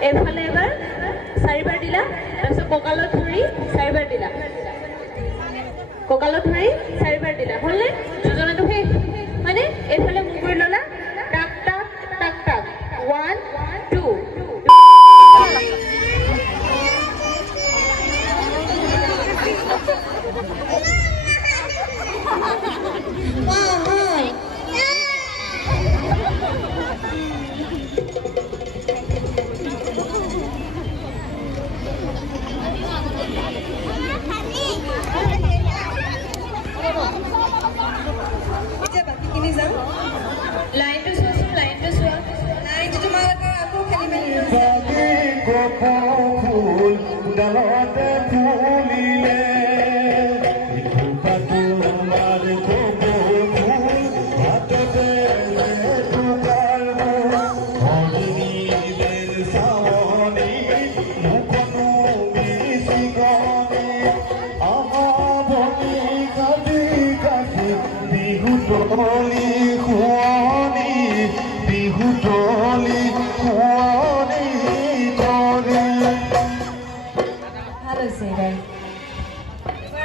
এইফালে এবাৰ চাৰিবাৰ দিলা তাৰপিছত কঁকালত ধৰি চাৰিবাৰ দিলা হ'লনে যোজনাটো শেষ হয়নে এইফালে মুখ কৰি ল'লা টাক টাক টাক টাক 1 2 ফুল ডালতে ফুলিলে তোমাৰ ফুল হাততে হৰিণীৰ চাৱনী মুখনো বিচিগনি আহাবনি কাটি কাটি বিহু তলি শুৱনি বিহু তলি শুৱনি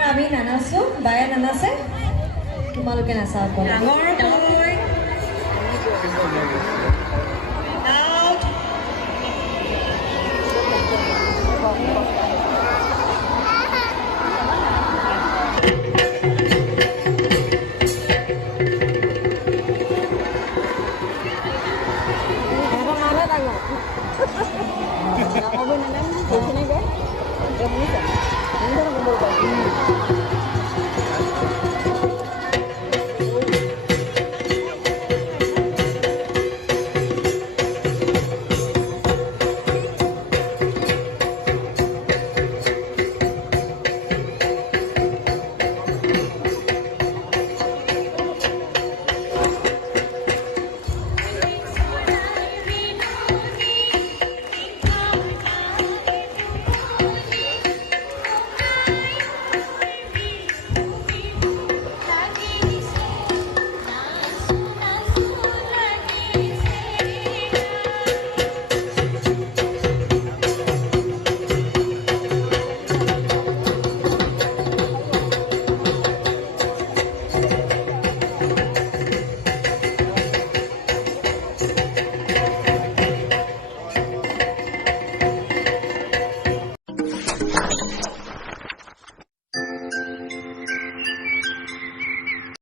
আমি নানাচো বায়ে নানাচে তোমালোকে নাচা